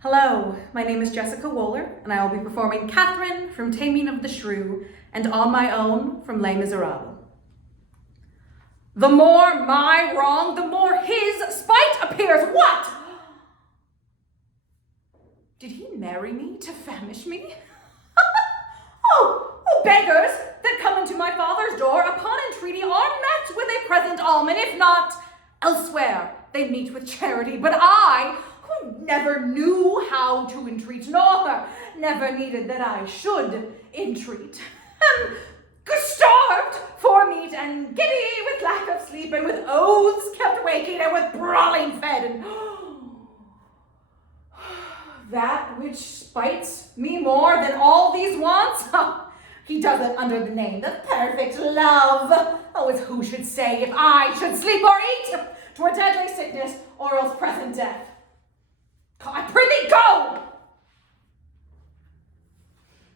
Hello, my name is Jessica Woehler, and I will be performing Katherine from Taming of the Shrew and On My Own from Les Miserables. The more my wrong, the more his spite appears. What? Did he marry me to famish me? Oh, beggars that come into my father's door upon entreaty are met with a present almond, if not elsewhere they meet with charity. But I, who never knew how to entreat, nor never needed that I should entreat, am starved for meat and giddy with lack of sleep, and with oaths kept waking, and with brawling fed, and that which spites me more than all these wants, he does it under the name of perfect love. Oh, as who should say, if I should sleep or eat, 'twere deadly sickness, or else present death. I prithee go,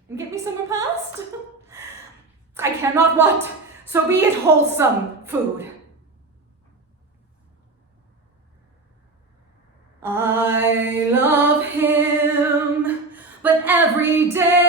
and get me some repast. I care not what, so be it wholesome food. I love him, but every day